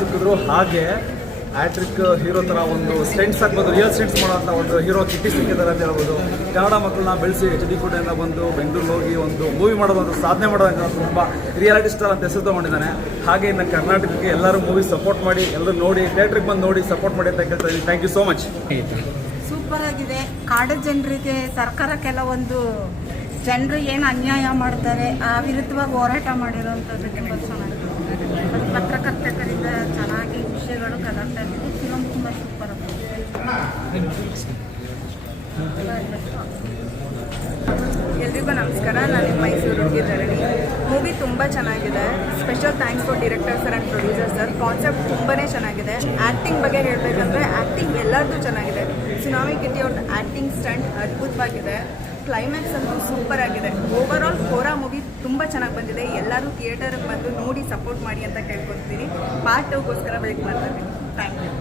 ಸಿಕ್ಕಿದ್ರು. ಹಾಗೆ hat-trick hero ಥರ ಒಂದು ಸ್ಟೆಂಟ್ಸ್ ಆಗ್ಬೋದು, ರಿಯಲ್ ಸ್ಟೆಂಟ್ಸ್ ಮಾಡೋಂಥ ಒಂದು ಹೀರೋ ಕಿಟ್ಟಿ ಸಿಕ್ಕಿದ್ದಾರೆ ಅಂತ ಹೇಳ್ಬೋದು. ಕನ್ನಡ ಮಕ್ಕಳನ್ನ ಬೆಳೆಸಿ HD ಕೋಟೆಯಿಂದ ಬಂದು ಬೆಂಗಳೂರಿಗೆ ಹೋಗಿ ಒಂದು ಮೂವಿ ಮಾಡೋದು, ಒಂದು ಸಾಧನೆ ಮಾಡೋದು, ತುಂಬ ರಿಯಾಲಿಟಿ ಸ್ಟಾರ್ ಅಂತ ಹೆಸರು ತೊಗೊಂಡಿದ್ದಾನೆ. ಹಾಗೆ ಇನ್ನು ಕರ್ನಾಟಕಕ್ಕೆ ಎಲ್ಲರೂ ಮೂವಿ ಸಪೋರ್ಟ್ ಮಾಡಿ, ಎಲ್ಲರೂ ನೋಡಿ, ಥಿಯೇಟ್ರಿಗೆ ಬಂದು ನೋಡಿ ಸಪೋರ್ಟ್ ಮಾಡಿ ಅಂತ ಕೇಳ್ತಾ ಇದ್ದೀನಿ. Thank you so much. Super ಆಗಿದೆ. ಕಾಡು ಜನರಿಗೆ ಸರ್ಕಾರ ಕೆಲವೊಂದು ಜನರು ಏನು ಅನ್ಯಾಯ ಮಾಡ್ತಾರೆ ಆ ವಿರುದ್ಧವಾಗಿ ಹೋರಾಟ ಮಾಡಿರೋಂಥದ್ದು ತುಂಬ ಚೆನ್ನಾಗಿದೆ. ಪತ್ರಕರ್ತರಿಂದ ಚೆನ್ನಾಗಿ ವಿಷಯಗಳು ಕಲಿತಾ ಇದ್ದೀವಿ. ಫಿಲಮ್ ತುಂಬ ಸೂಪರ್ ಆಗಿದೆ. ಎಲ್ರಿಗೂ ನಮಸ್ಕಾರ. ನಾನು ಮೈಸೂರು ಹುಡುಗಿ ಧರಣಿ. ಮೂವಿ ತುಂಬ ಚೆನ್ನಾಗಿದೆ. Special thanks for director sir and producer sir. Concept ತುಂಬಾ ಚೆನ್ನಾಗಿದೆ. ಆ್ಯಕ್ಟಿಂಗ್ ಬಗ್ಗೆ ಹೇಳಬೇಕಂದ್ರೆ ಆ್ಯಕ್ಟಿಂಗ್ ಎಲ್ಲರದ್ದು ಚೆನ್ನಾಗಿದೆ. ಸುನಾಮಿ ಕಿಟ್ಟಿ ಅವ್ರ ಆ್ಯಕ್ಟಿಂಗ್ ಸ್ಟಂಟ್ ಅದ್ಭುತವಾಗಿದೆ. ಕ್ಲೈಮ್ಯಾಕ್ಸ್ ಅಂತೂ ಸೂಪರ್ ಆಗಿದೆ. ಓವರ್ ಆಲ್ ಹೋರಾ ಮೂವಿ ತುಂಬ ಚೆನ್ನಾಗಿ ಬಂದಿದೆ. ಎಲ್ಲರೂ ಥಿಯೇಟರ್ಗೆ ಬಂದು ನೋಡಿ ಸಪೋರ್ಟ್ ಮಾಡಿ ಅಂತ ಕೇಳ್ಕೊತೀನಿ. ಪಾರ್ಟ್ 2ಗೋಸ್ಕರ ವೇಟ್ ಮಾಡ್ತಾ ಇದ್ದೀನಿ. Thank you.